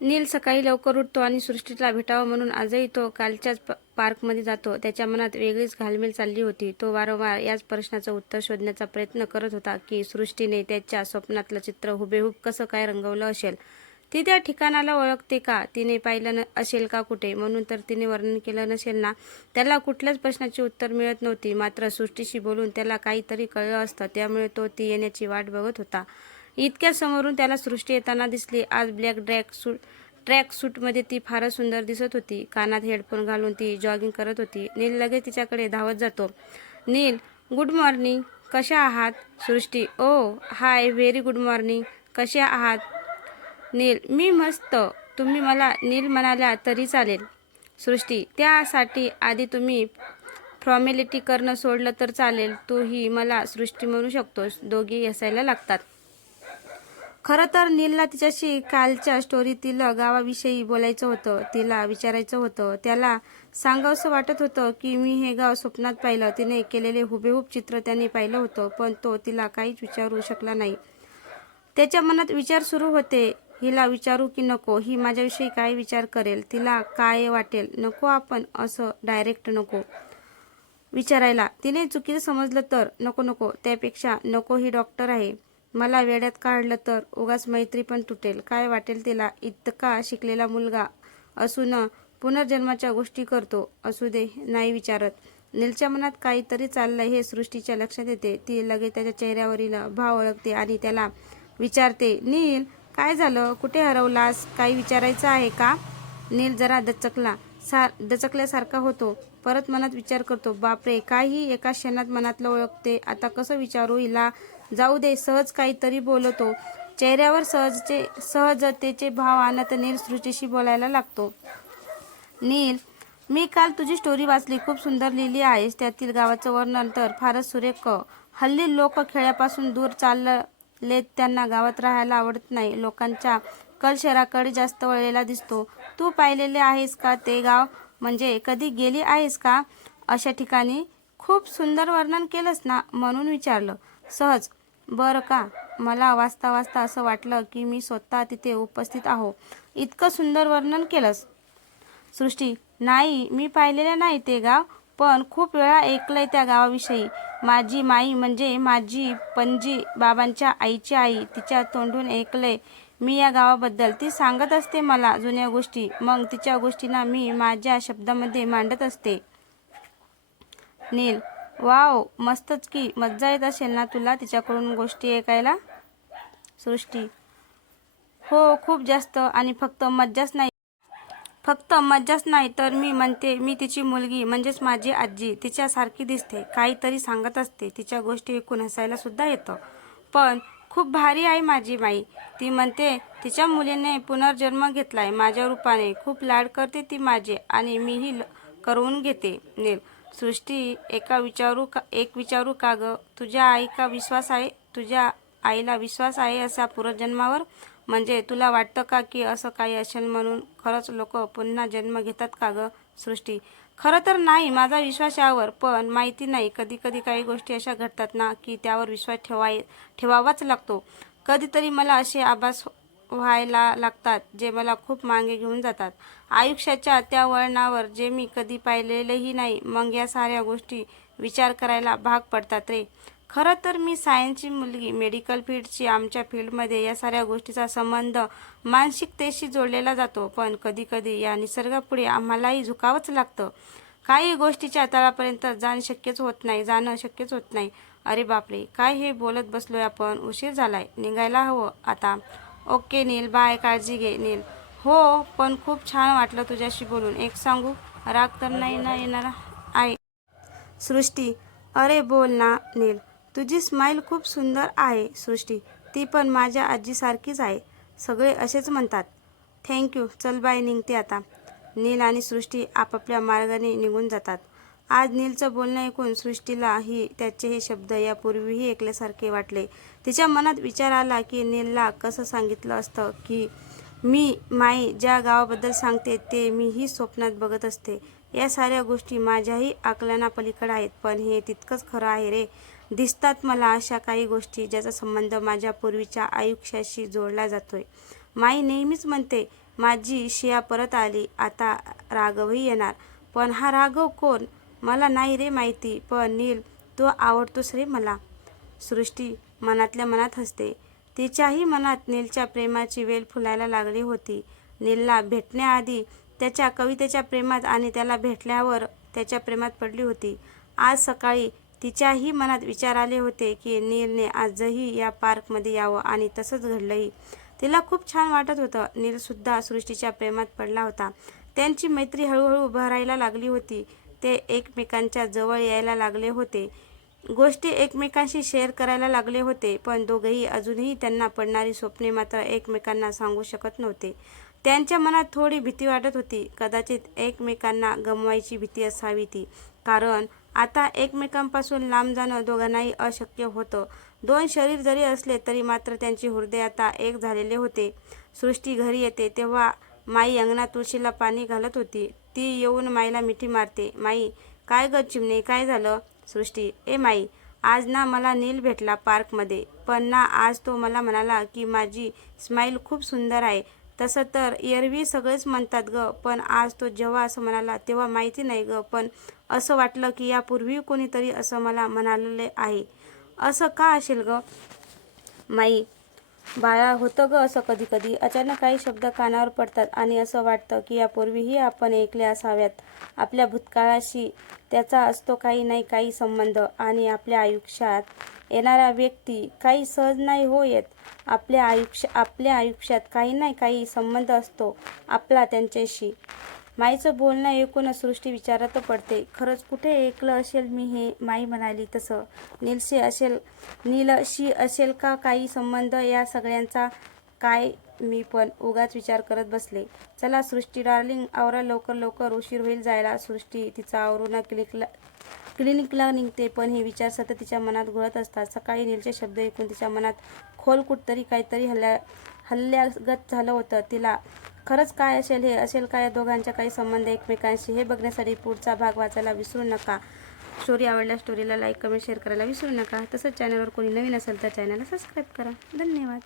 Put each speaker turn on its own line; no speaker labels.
नील सकाळी लवकर उठतो आणि सृष्टीला भेटावं म्हणून आजही तो कालच्याच प- पार्कमध्ये जातो. त्याच्या मनात वेगळीच घालमेल चालली होती. तो वारंवार याच प्रश्नाचं उत्तर शोधण्याचा प्रयत्न करत होता की सृष्टीने त्याच्या स्वप्नातलं चित्र हुबेहूब कसं काय रंगवलं असेल? ती त्या ठिकाणाला ओळखते का? तिने पाहिलं न असेल का कुठे? म्हणून तर तिने वर्णन केलं नसेल ना? त्याला कुठल्याच प्रश्नाची उत्तर मिळत नव्हती. मात्र सृष्टीशी बोलून त्याला काहीतरी कळलं असतं. त्यामुळे तो ती येण्याची वाट बघत होता. इतक्या समोरून त्याला सृष्टी येताना दिसली. आज ब्लॅक ड्रॅक सूट ट्रॅक सूटमध्ये ती फारच सुंदर दिसत होती. कानात हेडफोन घालून ती जॉगिंग करत होती. नील लगेच तिच्याकडे धावत जातो. नील गुड मॉर्निंग कशा आहात? सृष्टी ओ हाय व्हेरी गुड मॉर्निंग कसे आहात? नील मी मस्त. तुम्ही मला नील म्हणाल्या तरी चालेल. सृष्टी त्यासाठी आधी तुम्ही फॉर्मॅलिटी करणं सोडलं तर चालेल. तूही मला सृष्टी म्हणू शकतोस. दोघी असायला लागतात. खरं तर नीलला तिच्याशी कालच्या स्टोरीतील गावाविषयी बोलायचं होतं तिला विचारायचं होतं. त्याला सांगावंसं वाटत होतं की मी हे गाव स्वप्नात पाहिलं. तिने केलेले हुबेहूब चित्र त्याने पाहिलं होतं पण तो तिला काहीच विचारू शकला नाही. त्याच्या मनात विचार सुरू होते. हिला विचारू की नको ही माझ्याविषयी काय विचार करेल? तिला काय वाटेल? नको आपण असं डायरेक्ट नको विचारायला. तिने चुकीचं समजलं तर नको नको. त्यापेक्षा नको ही डॉक्टर आहे. मला वेड्यात काढलं तर उगाच मैत्री पण तुटेल. काय वाटेल तिला? इतका शिकलेला मुलगा असून पुनर्जन्माच्या गोष्टी करतो. असू दे नाही विचारत. नीलच्या मनात काहीतरी चाललंय हे सृष्टीच्या लक्षात येते. ती लगेच त्याच्या चेहऱ्यावरील भाव ओळखते आणि त्याला विचारते नील काय झालं? कुठे हरवलास? काही विचारायचं आहे का? नील जरा दचकला. सार दचकल्यासारखा होतो. परत मनात विचार करतो बापरे काही एका क्षणात मनातलं ओळखते. आता कसं विचारू? हिला जाऊ दे सहज काहीतरी बोलतो. चेहऱ्यावर सहजचे सहजतेचे भाव आणत नील सृष्टीशी बोलायला लागतो. नील मी काल तुझी स्टोरी वाचली खूप सुंदर लिहिली आहेस. त्यातील गावाचं वर्णन तर फारच सुरेख. हल्ली लोक खेड्यापासून दूर चालले त्यांना गावात राहायला आवडत नाही. लोकांच्या कल शहराकडे जास्त वळलेला दिसतो. तू पाहिलेले आहेस का ते गाव? म्हणजे कधी गेली आहेस का? अशा ठिकाणी खूप सुंदर वर्णन केलंस ना म्हणून विचारलं. सहज बरं का? मला वाचता वाचता असं वाटलं की मी स्वतः तिथे उपस्थित आहो. इतकं सुंदर वर्णन केलंस. सृष्टी नाही मी पाहिलेलं नाही ते गाव पण खूप वेळा ऐकलंय त्या गावाविषयी. माझी माई म्हणजे माझी पणजी बाबांच्या आईची आई तिच्या तोंडून ऐकलंय मी या गावाबद्दल. ती सांगत असते मला जुन्या गोष्टी मग तिच्या गोष्टींना मी माझ्या शब्दामध्ये मांडत असते. नील वाव मस्तच की. मज्जा येत असेल ना तुला तिच्याकडून गोष्टी ऐकायला? सृष्टी. हो खूप जास्त आणि फक्त मज्जाच नाही. फक्त मज्जाच नाही तर मी म्हणते मी तिची मुलगी म्हणजेच माझी आजी तिच्यासारखी दिसते. काहीतरी सांगत असते. तिच्या गोष्टी ऐकून हसायला सुद्धा येतं. पण खूप भारी आहे माझी माई ती म्हणते तिच्या मुलीने पुनर्जन्म घेतलाय. माझ्या रूपाने खूप लाड करते ती माझे आणि मीही ल- घेते. नील. सृष्टी एका विचारू का एक विचारू का ग? तुझ्या आई का विश्वास आहे तुझ्या आईला विश्वास आहे असा पूर्वजन्मावर म्हणजे तुला वाटतं का की असं काही असेल म्हणून खरंच लोक पुन्हा जन्म घेतात का ग सृष्टी? खरं तर नाही माझा विश्वास यावर पण माहिती नाही. कधी कधी काही गोष्टी अशा घडतात ना की त्यावर विश्वास ठेवाय ठेवावाच लागतो. कधीतरी मला असे आभास व्हायला लागतात जे मला खूप मागे घेऊन जातात. आयुष्याच्या त्या वळणावर जे मी कधी पाहिलेलंही नाही मग या साऱ्या गोष्टी विचार करायला भाग पडतात रे. खरं तर मी सायन्सची मुलगी मेडिकल फील्डची आमच्या फील्डमध्ये या साऱ्या गोष्टीचा संबंध मानसिकतेशी जोडलेला जातो पण कधीकधी या निसर्गापुढे आम्हालाही झुकावंच लागतं. काही गोष्टीच्या तळापर्यंत जाणं शक्यच होत नाही जाणं शक्यच होत नाही. अरे बापरे काय हे बोलत बसलोय आपण? उशीर झालाय निघायला हवं आता. ओके नील बाय काळजी घे नील. हो पण खूप छान वाटलं तुझ्याशी बोलून. एक सांगू? राग तर नाही ना येणार? आहे सृष्टी. अरे बोल ना नील. तुझी स्माईल खूप सुंदर आहे सृष्टी. ती पण माझ्या आजीसारखीच आहे. सगळे असेच म्हणतात. थँक्यू चल बाय निघते आता. नील आणि सृष्टी आपापल्या मार्गाने निघून जातात. आज नीलचं बोलणं ऐकून सृष्टीलाही त्याचे हे शब्द यापूर्वीही ऐकल्यासारखे वाटले. तिच्या मनात विचार आला की नीलला कसं सांगितलं असतं की मी माई ज्या गावाबद्दल सांगते ते मीही स्वप्नात बघत असते. या साऱ्या गोष्टी माझ्याही आकलनापलीकडे आहेत पण हे तितकंच खरं आहे रे. दिसतात मला अशा काही गोष्टी ज्याचा संबंध माझ्या पूर्वीच्या आयुष्याशी जोडला जातोय. माई नेहमीच म्हणते माझी शिया परत आली आता राघवही येणार. पण हा राघव कोण? मला नाही रे माहिती पण नील तो आवडतोस रे मला. सृष्टी मनातल्या मनात हसते. तिच्याही मनात नीलच्या प्रेमाची वेल फुलायला लागली होती. नीलला भेटण्याआधी त्याच्या कवितेच्या प्रेमात आणि त्याला भेटल्यावर त्याच्या प्रेमात पडली होती. आज सकाळी तिच्याही मनात विचार आले होते की नीलने आजही या पार्कमध्ये यावं आणि तसंच घडलंही. तिला खूप छान वाटत होतं. नीलसुद्धा सृष्टीच्या प्रेमात पडला होता. त्यांची मैत्री हळूहळू उभारायला लागली होती. ते एकमेकांच्या जवळ यायला लागले होते. गोष्टी एकमेकांशी शेअर करायला लागले होते पण दोघेही अजूनही त्यांना पडणारी स्वप्ने मात्र एकमेकांना सांगू शकत नव्हते. त्यांच्या मनात थोडी भीती वाटत होती. कदाचित एकमेकांना गमवायची भीती असावी ती. कारण आता एकमेकांपासून लांब जाणं दोघांनाही अशक्य होतं. दोन शरीर जरी असले तरी मात्र त्यांची हृदय आता एक झालेले होते. सृष्टी घरी येते तेव्हा माई अंगणात तुळशीला पाणी घालत होती. ती येऊन माईला मिठी मारते. माई काय ग चिमणे काय झालं? सृष्टी ए माई आज ना मला नील भेटला पार्कमध्ये पण ना आज तो मला म्हणाला की माझी स्माईल खूप सुंदर आहे. तसं तर एरवी सगळेच म्हणतात ग पण आज तो जेव्हा असं म्हणाला तेव्हा माहिती नाही ग पण असं वाटलं की यापूर्वी कोणीतरी असं मला म्हणालेले आहे. असं का असेल ग? माई बाळा होतं ग असं कधी कधी अचानक काही शब्द कानावर पडतात आणि असं वाटतं की यापूर्वीही आपण ऐकले असाव्यात. आपल्या भूतकाळाशी त्याचा असतो काही नाही काही संबंध आणि आपल्या आयुष्यात येणारा व्यक्ती काही सहज नाही हो येत. आपल्या आयुष्य आपल्या आयुष्यात काही नाही काही संबंध असतो आपला त्यांच्याशी. माईचं बोलणं ऐकून सृष्टी विचारात पडते. खरंच कुठे ऐकलं असेल मी हे? माई म्हणाली तसं. नीलशी असेल नीलशी असेल का काही संबंध? या सगळ्यांचा काय मी पण उगाच विचार करत बसले. चला सृष्टी डार्लिंग आवरा लवकर लवकर. उशीर होईल जायला. सृष्टी तिचा आवरून क्लिकला क्लिनिकला निघते पण हे विचार सतत तिच्या मनात घोळत असतात. सकाळी नीलचे शब्द ऐकून तिच्या मनात खोल कुठतरी काहीतरी हल्ल्या हल्ल्यागत झालं होतं. तिला खरंच काय असेल हे असेल काय या दोघांच्या काही संबंध एकमेकांशी हे बघण्यासाठी पुढचा भाग वाचायला विसरू नका. स्टोरी आवडल्या स्टोरीला लाईक कमेंट शेअर करायला विसरू नका. तसंच चॅनलवर कोणी नवीन असेल तर चॅनलला सबस्क्राईब करा. धन्यवाद.